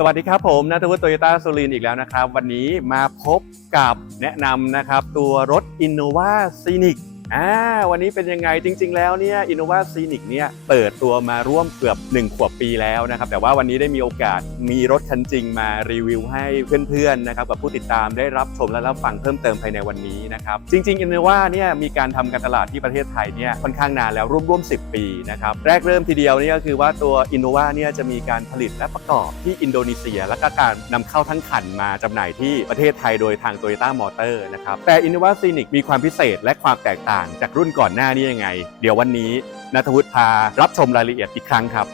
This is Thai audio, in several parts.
สวัสดีครับผมนัทวุฒิโตโยต้าสุรินอีกแล้วนะครับ วันนี้มาพบกับแนะนำนะครับ ตัวรถ Innova Scenic อ่าวันนี้เป็นยังไงจริง ๆ แล้วเนี่ย Innova Scenic เนี่ยเปิดตัวมาร่วมเกือบ 1 ขวบปีแล้วนะครับแต่ว่าวันนี้ได้มีโอกาสมีรถคันจริงมารีวิวให้เพื่อนๆนะครับกับผู้ติดตามได้รับชมและรับฟังเพิ่มเติมภายในวันนี้นะครับจริงๆ Innova เนี่ยมีการทำการตลาดที่ประเทศไทยเนี่ยค่อนข้างนานแล้วร่วมๆ10 ปีนะครับแรกเริ่มทีเดียวเนี่ยก็คือว่าตัว Innova เนี่ยจะมีการผลิตและประกอบที่อินโดนีเซีย และก็การนำเข้าทั้งคันมาจำหน่ายที่ประเทศไทยโดยทาง Toyota Motor นะครับแต่ Innova Scenic มีความพิเศษและความแตกต่างจากรุ่นก่อนหน้านี้ยังไง เดี๋ยววันนี้นัทวุฒิพารับชมรายละเอียดอีกครั้งครับ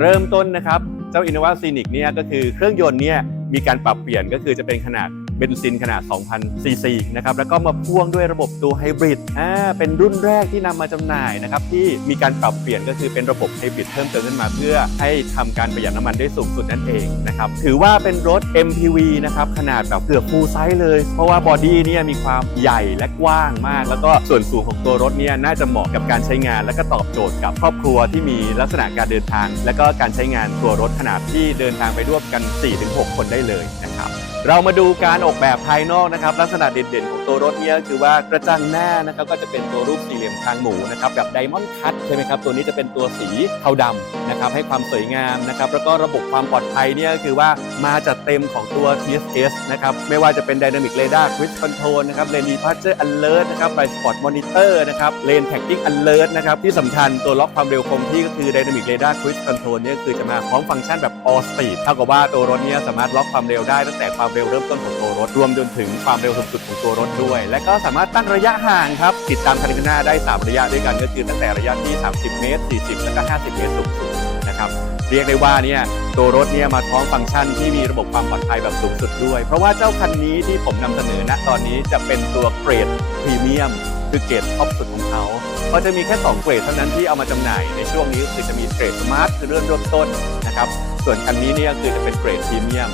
เริ่มต้นนะครับ เจ้า Innova Scenic เนี่ยก็คือเครื่องยนต์เนี่ยมีการปรับเปลี่ยนก็คือจะเป็นขนาด เบนซินขนาด 2,000 ซีซีนะครับแล้วก็มาพ่วงด้วยระบบตัวไฮบริดอ่าเป็นรุ่นแรกที่นำมาจำหน่ายนะครับที่มีการปรับเปลี่ยนก็คือเป็นระบบไฮบริดเพิ่มเติมขึ้นมาเพื่อให้ทำการประหยัดน้ำมันได้สูงสุดนั่นเองนะครับถือว่าเป็นรถ MPV นะครับขนาดแบบเกือบฟูลไซส์เลย เพราะว่าบอดี้เนี่ยมีความใหญ่และกว้างมาก แล้วก็ส่วนสูงของตัวรถเนี่ยน่าจะเหมาะกับการใช้งาน และก็ตอบโจทย์กับครอบครัวที่มีลักษณะการเดินทาง และก็การใช้งานตัวรถขนาดที่เดินทางไปร่วมกัน 4-6 คนได้เลยนะครับ เรามาดูการออกแบบภายนอกนะครับ ลักษณะเด่นๆของตัวรถเนี่ยคือว่ากระจังหน้านะครับก็จะเป็นตัวรูปสี่เหลี่ยมทางหมูนะครับแบบไดมอนด์คัตใช่ไหมครับตัวนี้จะเป็นตัวสีเทาดำนะครับให้ความสวยงามนะครับแล้วก็ระบบความปลอดภัยเนี่ยก็คือว่ามาจัดเต็มของตัว TSS นะครับไม่ว่าจะเป็น Dynamic Radar Cruise Control นะครับ Lane Departure Alert นะครับ Blind Spot Monitor นะครับ Lane Tracking Alert นะครับที่สำคัญตัวล็อกความเร็วคงที่ก็คือ Dynamic Radar Cruise Control เนี่ยคือจะมาพร้อมฟังก์ชันแบบ All Speed เท่ากับว่าตัวรถเนี่ยสามารถล็อกความเร็วได้ตั้งแต่ความเร็วเริ่มต้นของตัวรถ รวมจนถึงความเร็วสูงสุดของตัวรถด้วย และก็สามารถตั้งระยะห่างครับ ติดตามคันข้างหน้าได้ 3 ระยะด้วยกันก็คือตั้งแต่ระยะที่ 30 เมตร 40 แล้วก็ 50 เมตรสูงสุดนะครับเรียกได้ว่าเนี่ยตัวรถเนี่ยมาพร้อมฟังก์ชันที่มีระบบความปลอดภัยแบบสูงสุดด้วย เพราะว่าเจ้าคันนี้ที่ผมนำเสนอณตอนนี้จะเป็นตัวเกรดพรีเมียมคือเกรดท็อปสุดของเขาก็จะมีแค่ 2 เกรดเท่านั้นที่เอามาจำหน่ายในช่วงนี้คือจะมีเกรดสมาร์ทคือเริ่มเริ่มต้นนะครับส่วนคันนี้เนี่ยคือจะเป็นเกรดพรีเมียม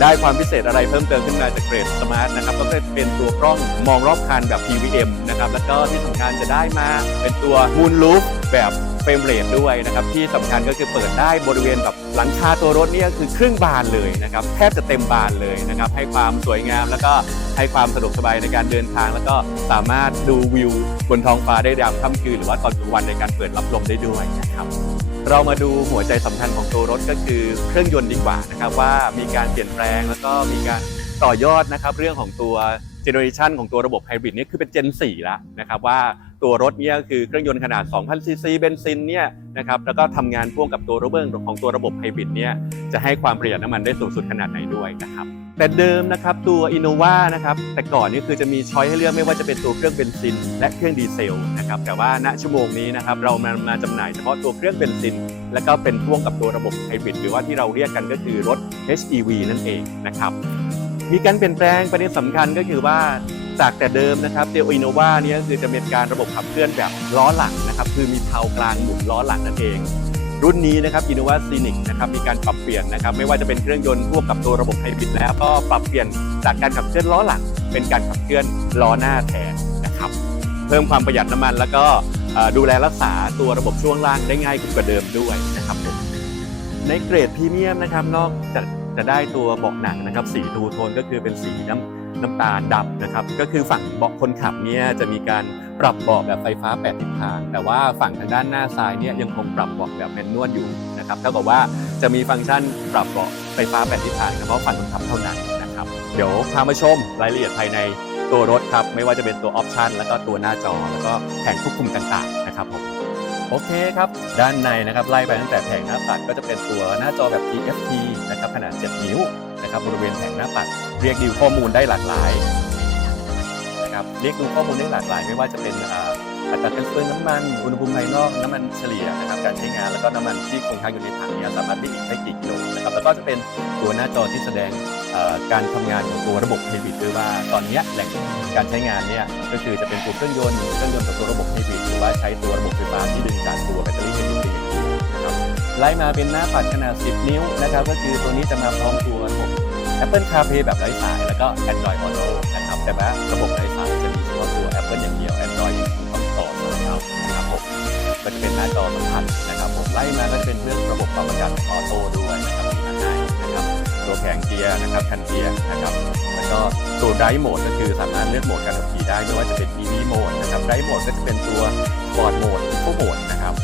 ได้ความพิเศษอะไรเพิ่มเติมขึ้นมาจากเกรดสมาร์ทนะครับก็จะเป็นตัวกล้องมองรอบคันแบบ PVM นะครับแล้วก็ที่สำคัญจะได้มาเป็นตัว Moon Roof แบบเฟรมเรทด้วยนะครับที่สำคัญก็คือเปิดได้บริเวณแบบหลังคาตัวรถเนี่ยคือครึ่งบานเลยนะครับแทบจะเต็มบานเลยนะครับให้ความสวยงาม แล้วก็ให้ความสะดวกสบายในการเดินทาง แล้วก็สามารถดูวิวบนท้องฟ้าได้ยามค่ำคืนหรือว่าตอนกลางวันในการเปิดรับลมได้ด้วยนะครับเรามาดูหัวใจสำคัญของตัวรถก็คือเครื่องยนต์ดีกว่านะครับว่ามีการเปลี่ยนแปลงแล้วก็มีการต่อยอดนะครับเรื่องของตัวเจเนอเรชันของตัวระบบไฮบริดนี่คือเป็นเจน4แล้วนะครับว่า ตัวรถเนี่ยคือเครื่องยนต์ขนาด 2,000 ซีซีเบนซินเนี่ยนะครับแล้วก็ทำงานพ่วงกับตัวระเบิงของตัวระบบไฮบริดเนี่ยจะให้ความประหยัดน้ำมันได้สูงสุดขนาดไหนด้วยนะครับแต่เดิมนะครับตัว Innova นะครับแต่ก่อนนี่คือจะมีช้อยให้เลือกไม่ว่าจะเป็นตัวเครื่องเบนซิน และเครื่องดีเซลนะครับแต่ว่าณชั่วโมงนี้นะครับเรามามาจำหน่ายเฉพาะตัวเครื่องเบนซิน แล้วก็เป็นพ่วงกับตัวระบบไฮบริดหรือว่าที่เราเรียกกันก็คือรถ HEV นั่นเองนะครับมีการเปลี่ยนแปลงประเด็นสำคัญก็คือว่า จากแต่เดิมนะครับเดลอินโนวาเนี่ยคือจะเป็นการระบบขับเคลื่อนแบบล้อหลังนะครับคือมีเพลากลางหมุนล้อหลังนั่นเอง รุ่นนี้นะครับ Innova Scenic นะครับมีการปรับเปลี่ยนนะครับไม่ว่าจะเป็นเครื่องยนต์พ่วงกับตัวระบบไฮบริดแล้วก็ปรับเปลี่ยนจากการขับเคลื่อนล้อหลัง เป็นการขับเคลื่อนล้อหน้าแทนนะครับเพิ่มความประหยัดน้ำมัน แล้วก็ดูแลรักษาตัวระบบช่วงล่างได้ง่ายกว่าเดิมด้วยนะครับผมในเกรดพรีเมียมนะครับนอกจากจะได้ตัวเบาะหนังนะครับสีทูโทนก็คือเป็นสีน้ำ น้ำตาลดำนะครับ ก็คือฝั่งเบาะคนขับเนี่ยจะมีการปรับเบาะแบบไฟฟ้า8ทิศทาง แต่ว่าฝั่งทางด้านหน้าซ้ายเนี่ยยังคงปรับเบาะแบบแมนนวลอยู่นะครับเท่ากับว่าจะมีฟังก์ชันปรับเบาะไฟฟ้า8ทิศทางเฉพาะฝั่งคนขับเท่านั้นนะครับ เดี๋ยวพามาชมรายละเอียดภายในตัวรถครับ ไม่ว่าจะเป็นตัวออปชันแล้วก็ตัวหน้าจอ แล้วก็แผงควบคุมต่างๆนะครับผม โอเคครับ ด้านในนะครับไล่ไปตั้งแต่แผงหน้าปัดก็จะเป็นตัวหน้าจอแบบ TFT นะครับขนาด 7 นิ้วนะครับบริเวณแผงหน้าปัด เรียกดูข้อมูลได้หลากหลายนะครับเรียกดูข้อมูลได้หลากหลาย ไม่ว่าจะเป็นอัตราการเฟืองน้ำมันอุณหภูมิภายนอกน้ำมันเฉลี่ยนะครับการใช้งานแล้วก็น้ำมันที่คงค้างอยู่ในถังนี้สามารถวิ่งอีกได้กี่กิโลนะครับแล้วก็จะเป็นตัวหน้าจอที่แสดงการทำงานของตัวระบบไฮบริดด้วยว่าตอนนี้แหล่งการใช้งานเนี่ยก็คือจะเป็นตัวเครื่องยนต์เครื่องยนต์กับตัวระบบไฮบริดหรือว่าใช้ตัวระบบไฟฟ้าที่ดึงจากตัวแบตเตอรี่ไฮบริดอย่างเดียวนะครับไล่มาเป็นหน้าปัดขนาด 10 นิ้วนะครับก็คือตัวนี้จะมาพร้อมตัวระบบ Apple CarPlay แบบไร้สาย แล้วก็ Android Auto นะครับแต่ว่าระบบไร้สายจะมีเฉพาะตัว Apple อย่างเดียว นะครับคันเกียร์นะครับแล้วก็ตัวไดโหมดก็คือสามารถเลือกโหมดการขับขี่ได้ไม่ว่าจะเป็น EV โหมดนะครับไดโหมดก็จะเป็นตัวสปอร์ตโหมดทุกโหมดนะครับ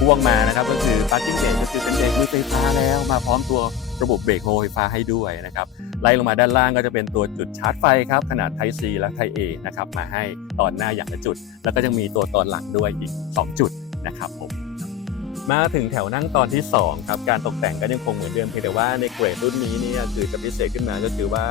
พ่วงมานะครับก็คือ parking brake ก็คือเป็นเบรกมือไฟฟ้าแล้วมาพร้อมตัวระบบเบรกโฮไฟฟ้าให้ด้วยนะครับไล่ลงมาด้านล่างก็จะเป็นตัวจุดชาร์จไฟครับขนาด Type C และ Type A นะครับมาให้ตอนหน้าอย่างละจุด แล้วก็ยังมีตัวตอนหลังด้วยอีก 2 จุดนะครับผม มาถึงแถวนั่งตอนที่ 2 ครับ การตกแต่งก็ยังคงเหมือนเดิมเพียงแต่ว่าในเกรดรุ่นนี้เนี่ยคือจะพิเศษขึ้นมาก็คือว่า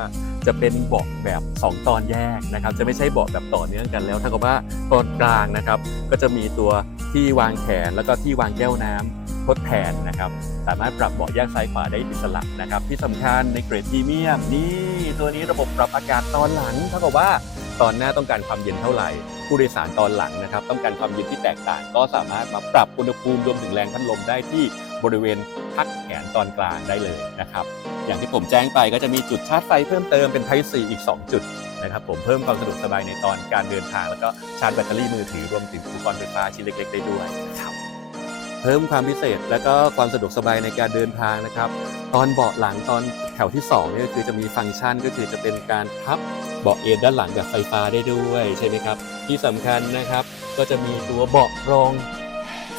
จะเป็นเบาะแบบ 2 ตอนแยกนะครับ จะไม่ใช่เบาะแบบต่อเนื่องกันแล้วเท่ากับว่าตอนกลางนะครับ ก็จะมีตัวที่วางแขนแล้วก็ที่วางแก้วน้ำทดแทนนะครับ สามารถปรับเบาะแยกซ้ายขวาได้อิสระนะครับ ที่สำคัญในเกรดพรีเมียมนี่ตัวนี้ระบบปรับอากาศตอนหลังเท่ากับว่าตอนหน้าต้องการความเย็นเท่าไหร่ ผู้โดยสารตอนหลังนะครับ ต้องการความเย็นที่แตกต่าง ก็สามารถมาปรับอุณหภูมิรวมถึงแรงพัดลมได้ที่บริเวณพักแขนตอนกลางได้เลยนะครับ อย่างที่ผมแจ้งไปก็จะมีจุดชาร์จไฟเพิ่มเติมเป็น Type C อีก 2 จุดนะครับผมเพิ่มความสะดวกสบายในตอนการเดินทาง แล้วก็ชาร์จแบตเตอรี่มือถือรวมถึงอุปกรณ์ไฟฟ้าชิ้นเล็กๆได้ด้วยนะครับ เพิ่มความพิเศษ และก็ความสะดวกสบายในการเดินทางนะครับ ตอนเบาะหลังตอนแถวที่2นี่ก็คือจะมีฟังก์ชันก็คือจะเป็นการพับเบาะเอนด้านหลังแบบไฟฟ้าได้ด้วยใช่ไหมครับ ที่สำคัญนะครับ ก็จะมีตัวเบาะรอง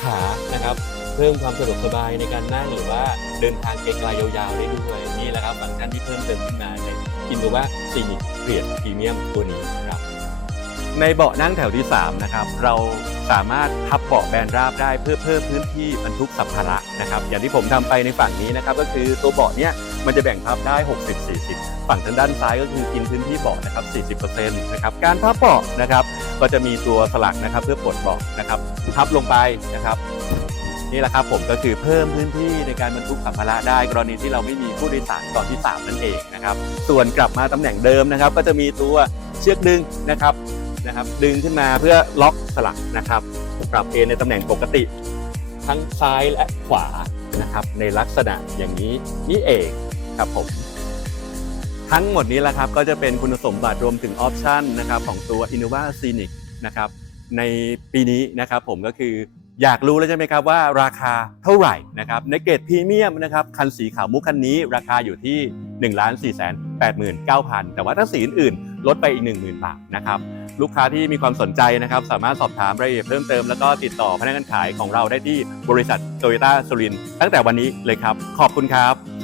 ขานะครับ เพิ่มความสะดวกสบายในการนั่งหรือว่าเดินทางไกลๆยาวๆได้ด้วยนี่แหละครับฟังก์ชันที่เพิ่มเติมขึ้นมาในอินโนว่าซีนิเกรดพรีเมียมตัวนี้ ในเบาะนั่งแถวที่ 3 นะครับ เราสามารถพับเบาะแบนราบได้เพื่อเพิ่มพื้นที่บรรทุกสัมภาระนะครับ อย่างที่ผมทำไปในฝั่งนี้นะครับ ก็คือตัวเบาะเนี้ยมันจะแบ่งพับได้ 60-40 ฝั่งทางด้านซ้ายก็คือกินพื้นที่เบาะนะครับ 40%นะครับ การพับเบาะนะครับ ก็จะมีตัวสลักนะครับ เพื่อปลดเบาะนะครับพับลงไปนะครับนี่แหละครับผมก็คือเพิ่มพื้นที่ในการบรรทุกสัมภาระได้ กรณีที่เราไม่มีผู้โดยสารตอนที่ 3 นั่นเองนะครับ ส่วนกลับมาตำแหน่งเดิมนะครับ ก็จะมีตัวเชือกดึงนะครับ นะครับ ดึงขึ้นมาเพื่อล็อกสลักนะครับ ปรับเอนในตำแหน่งปกติ ทั้งซ้ายและขวานะครับ ในลักษณะอย่างนี้นี่เองครับผมทั้งหมดนี้แหละครับก็จะเป็นคุณสมบัติรวมถึงออปชันนะครับของตัว Innova Scenic นะครับในปีนี้นะครับผมก็คืออยากรู้แล้วใช่ไหมครับว่าราคาเท่าไหร่นะครับในเกรดพรีเมียมนะครับคันสีขาวมุกคันนี้ราคาอยู่ที่1 4 8 9 0 0 0 แต่ว่าถ้าสีอื่นๆ ลดไปอีก 10,000 บาทนะครับลูกค้าที่มีความสนใจนะครับ สามารถสอบถามรายละเอียดเพิ่มเติมแล้วก็ติดต่อพนักงานขายของเราได้ที่บริษัทโตโยต้าสุรินตั้งแต่วันนี้เลยครับ ขอบคุณครับ